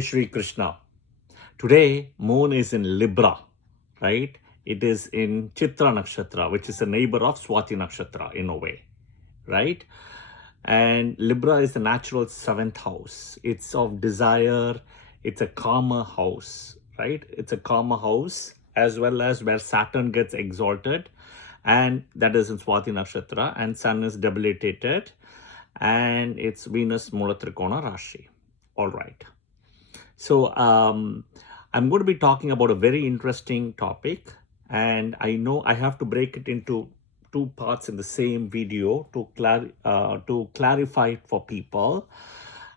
Shri Krishna. Today, moon is in Libra, right? It is in Chitra Nakshatra, which is a neighbor of Swati Nakshatra in a way, right? And Libra is the natural seventh house. It's of desire. It's a karma house, right? It's a karma house as well as where Saturn gets exalted, and that is in Swati Nakshatra, and Sun is debilitated, and it's Venus Mulatrikona Rashi. All right. So I'm going to be talking about a very interesting topic, and I know I have to break it into two parts in the same video to clarify it for people,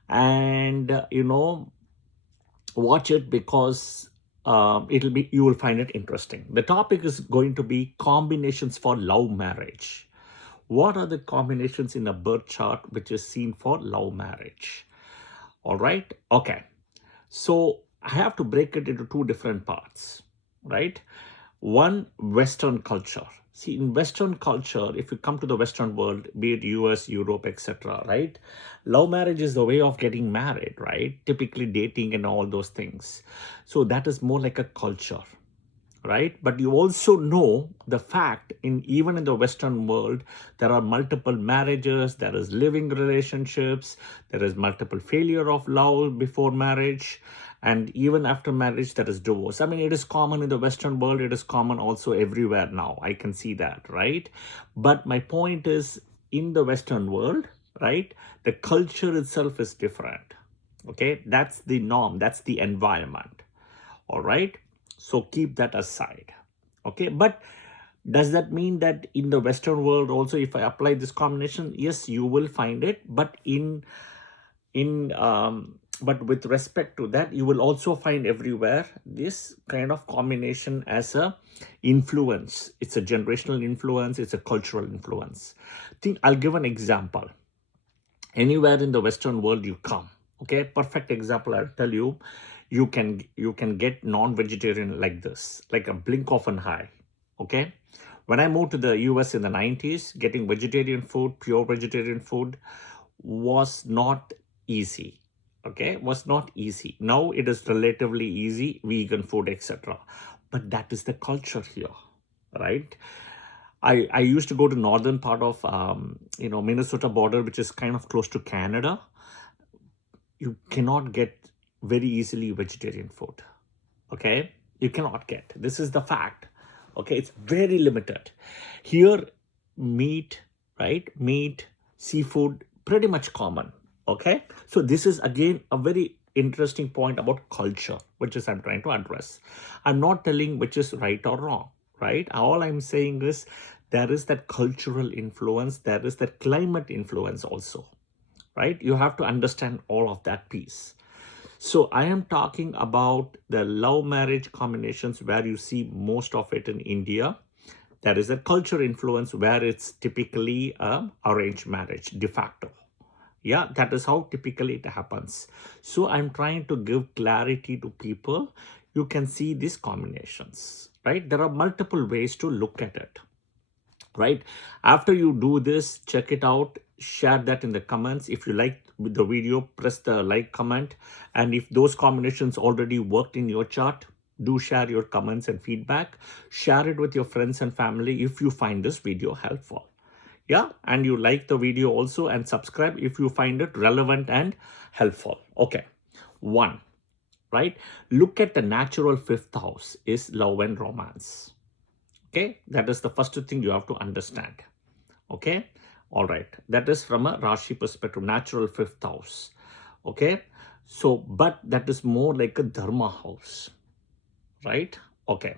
and watch it because you will find it interesting. The topic is going to be combinations for love marriage. What are the combinations in a birth chart which is seen for love marriage? All right. Okay. So I have to break it into two different parts, right? One, Western culture. See, in Western culture, if you come to the Western world, be it US, Europe, etc., right? Love marriage is the way of getting married, right? Typically dating and all those things. So that is more like a culture, right? But you also know the fact even in the Western world, there are multiple marriages, there is living relationships, there is multiple failure of love before marriage, and even after marriage there is divorce. I mean, it is common in the Western world, it is common also everywhere now. I can see that, right? But my point is, in the Western world, right, the culture itself is different. Okay, that's the norm, that's the environment. All right. So keep that aside. Okay. But does that mean that in the Western world also, if I apply this combination, yes, you will find it. But but with respect to that, you will also find everywhere this kind of combination as a influence. It's a generational influence. It's a cultural influence. I'll give an example. Anywhere in the Western world you come, okay, perfect example, I'll tell you. You can get non-vegetarian like this, like a blink of an eye. Okay, when I moved to the US in the 90s, getting vegetarian food, pure vegetarian food, was not easy. Okay, was not easy. Now it is relatively easy, vegan food, etc. But that is the culture here, right? I used to go to northern part of Minnesota border, which is kind of close to Canada. You cannot get very easily vegetarian food. Okay, you cannot get. This is the fact. Okay, it's very limited. Here, meat, right? Meat, seafood, pretty much common. Okay, so this is again a very interesting point about culture, which is I'm trying to address. I'm not telling which is right or wrong, right? All I'm saying is there is that cultural influence, there is that climate influence also, right? You have to understand all of that piece. So I am talking about the love marriage combinations where you see most of it in India. There is a culture influence where it's typically a arranged marriage de facto. Yeah, that is how typically it happens. So I'm trying to give clarity to people. You can see these combinations, right? There are multiple ways to look at it, right? After you do this, check it out, share that in the comments. If you like the video, press the like comment, and if those combinations already worked in your chart, do share your comments and feedback. Share it with your friends and family if you find this video helpful. Yeah, and you like the video also, and subscribe if you find it relevant and helpful. Okay, one, right? Look at the natural fifth house is love and romance. Okay, that is the first thing you have to understand. Okay, all right, that is from a Rashi perspective, natural fifth house. Okay, so but that is more like a dharma house, right? Okay,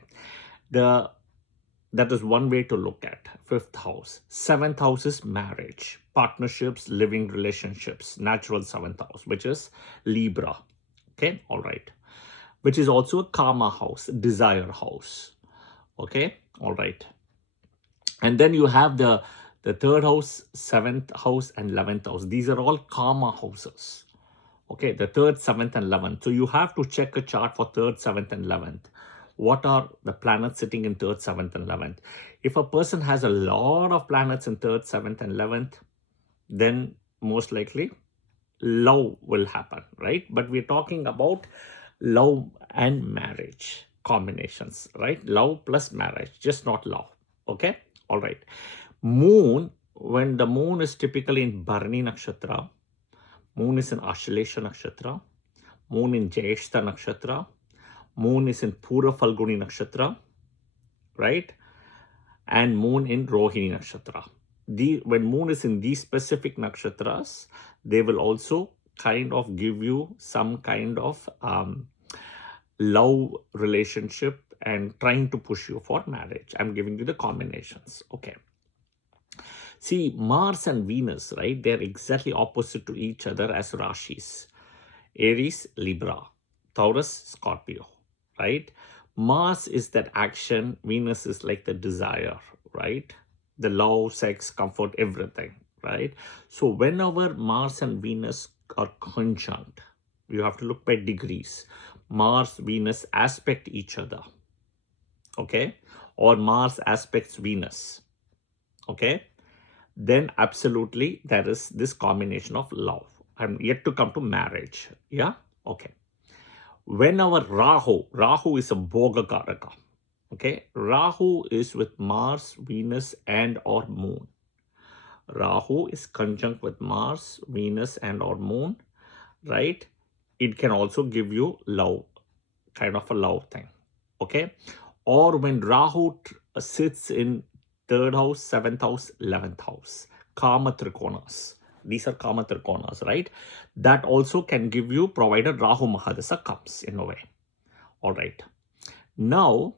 that is one way to look at fifth house. Seventh house is marriage, partnerships, living relationships, natural seventh house, which is Libra. Okay, all right, which is also a karma house, desire house. Okay, all right. And then you have the third house, seventh house, and 11th house. These are all karma houses. Okay, the third, seventh, and 11th. So you have to check a chart for third, seventh, and 11th. What are the planets sitting in third, seventh, and 11th? If a person has a lot of planets in third, seventh, and 11th, then most likely love will happen, right? But we're talking about love and marriage combinations, right? Love plus marriage, just not love. Okay, all right. Moon, when the moon is typically in Bharani Nakshatra, moon is in Ashlesha Nakshatra, moon in Jyeshta Nakshatra, moon is in Pura Falguni Nakshatra, right? And moon in Rohini Nakshatra. When moon is in these specific nakshatras, they will also kind of give you some kind of love relationship and trying to push you for marriage. I'm giving you the combinations. Okay. See, Mars and Venus, right? They're exactly opposite to each other as Rashis. Aries, Libra, Taurus, Scorpio, right? Mars is that action, Venus is like the desire, right? The love, sex, comfort, everything, right? So whenever Mars and Venus are conjunct, you have to look by degrees. Mars, Venus aspect each other, okay? Or Mars aspects Venus, okay? Then absolutely there is this combination of love. I'm yet to come to marriage, yeah? Okay. Whenever Rahu is a Bhoga Karaka, okay? Rahu is with Mars, Venus and or Moon. Rahu is conjunct with Mars, Venus and or Moon, right? It can also give you love, kind of a love thing, okay? Or when Rahu sits in 3rd house, 7th house, 11th house, Kama Trikonas. These are Kama Trikonas, right? That also can give you, provided Rahu Mahadasa comes in a way. All right. Now,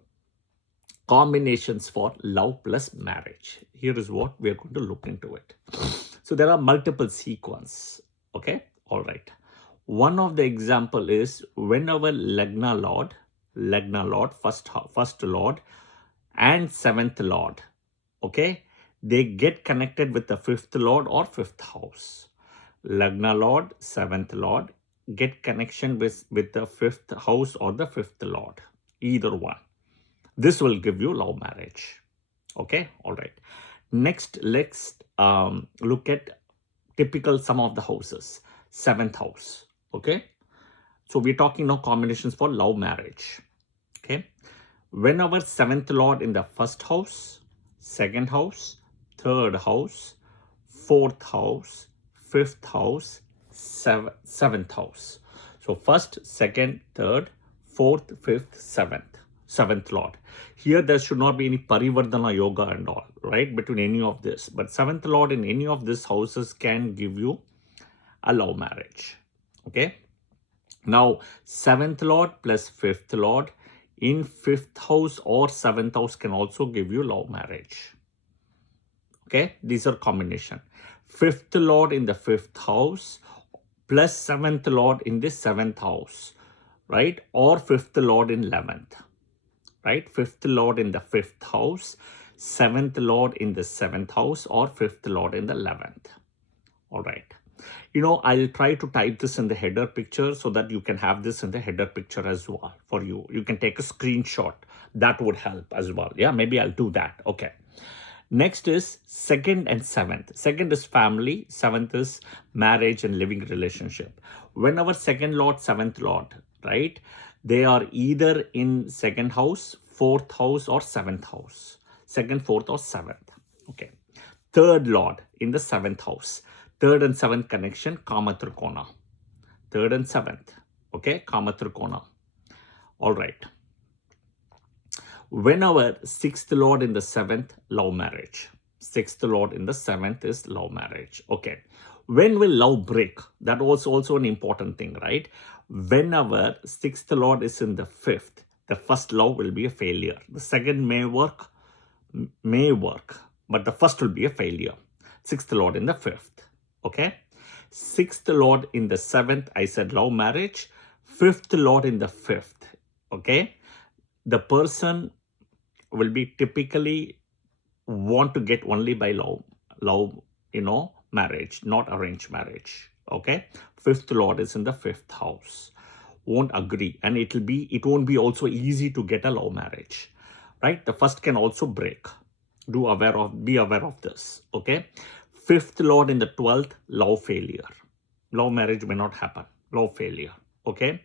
combinations for love plus marriage. Here is what we are going to look into it. So there are multiple sequences. Okay. All right. One of the example is whenever Lagna Lord, first Lord and 7th Lord, okay, they get connected with the 5th Lord or 5th house. Lagna Lord, 7th Lord, get connection with the 5th house or the 5th Lord, either one. This will give you love marriage. Okay, all right. Next, let's look at typical some of the houses. 7th house, okay. So we're talking now combinations for love marriage, okay. Whenever 7th Lord in the 1st house, 2nd house, 3rd house, 4th house, 5th house, 7th house. So 1st, 2nd, 3rd, 4th, 5th, 7th Lord. Here there should not be any Parivardhana Yoga and all, right, between any of this. But 7th Lord in any of these houses can give you a love marriage, okay. Now 7th Lord plus 5th Lord in 5th house or 7th house can also give you love marriage. Okay, these are combination. 5th Lord in the 5th house plus 7th Lord in the 7th house, right? Or 5th Lord in 11th, right? 5th Lord in the 5th house, 7th Lord in the 7th house, or 5th Lord in the 11th. All right. You know, I'll try to type this in the header picture so that you can have this in the header picture as well for you. You can take a screenshot. That would help as well. Yeah, maybe I'll do that. Okay. Next is 2nd and 7th. 2nd is family. 7th is marriage and living relationship. Whenever 2nd Lord, 7th Lord, right? They are either in 2nd house, 4th house, or 7th house. 2nd, 4th, or 7th. Okay. 3rd Lord in the 7th house. 3rd and 7th connection, Kama Trikona. 3rd and 7th. Okay, Kama Trikona. All right. Whenever 6th Lord in the 7th, love marriage. 6th Lord in the 7th is love marriage. Okay. When will love break? That was also an important thing, right? Whenever 6th Lord is in the 5th, the first love will be a failure. The second may work, but the first will be a failure. 6th Lord in the 5th. Okay. 6th Lord in the 7th, I said love marriage. 5th Lord in the 5th. Okay. The person will be typically want to get only by love, marriage, not arranged marriage. Okay. 5th Lord is in the 5th house. Won't agree. And it won't be also easy to get a love marriage. Right. The first can also break. Be aware of this. Okay. 5th Lord in the 12th, love failure. Love marriage may not happen. Love failure. Okay.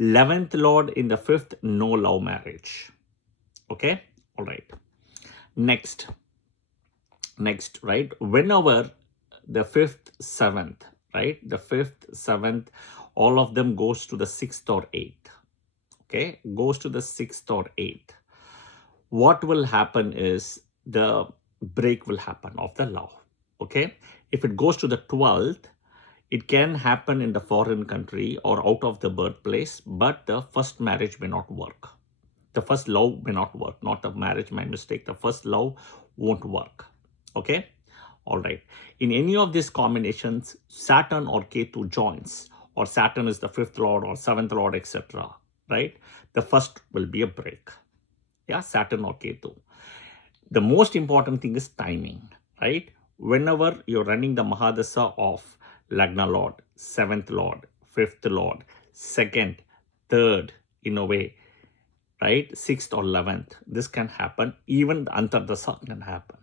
11th Lord in the 5th, no love marriage. Okay. All right. Next, right? Whenever the 5th, 7th, right? The 5th, 7th, all of them goes to the 6th or 8th. Okay. Goes to the 6th or 8th. What will happen is the break will happen of the love. Okay. If it goes to the 12th, it can happen in the foreign country or out of the birthplace, but the first marriage may not work. The first love may not work, not the marriage, my mistake. The first love won't work. Okay. All right. In any of these combinations, Saturn or Ketu joins, or Saturn is the 5th Lord or 7th Lord, etc. Right. The first will be a break. Yeah. Saturn or Ketu. The most important thing is timing, right? Whenever you're running the Mahadasa of Lagna Lord, 7th Lord, 5th Lord, 2nd, 3rd, in a way, right? 6th or 11th, this can happen. Even the Antardasa can happen.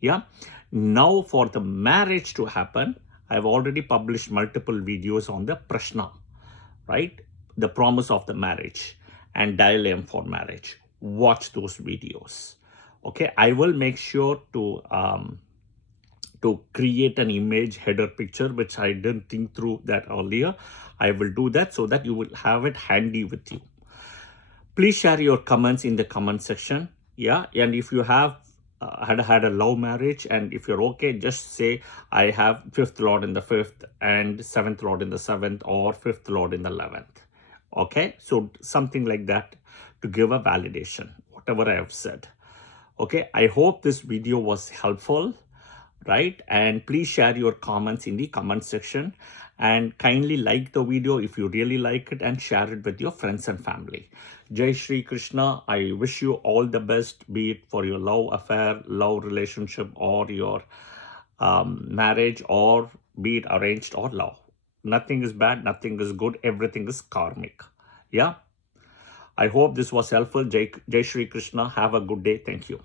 Yeah. Now for the marriage to happen, I've already published multiple videos on the Prashna, right? The promise of the marriage and dial M for marriage. Watch those videos. Okay, I will make sure to create an image header picture, which I didn't think through that earlier. I will do that so that you will have it handy with you. Please share your comments in the comment section. Yeah, and if you have had a love marriage, and if you're okay, just say I have 5th Lord in the 5th and 7th Lord in the 7th, or 5th Lord in the 11th. Okay, so something like that to give a validation, whatever I have said. Okay, I hope this video was helpful, right? And please share your comments in the comment section, and kindly like the video if you really like it, and share it with your friends and family. Jai Shri Krishna. I wish you all the best, be it for your love affair, love relationship, or your marriage, or be it arranged or love. Nothing is bad, nothing is good, everything is karmic. Yeah. I hope this was helpful. Jai Shri Krishna. Have a good day. Thank you.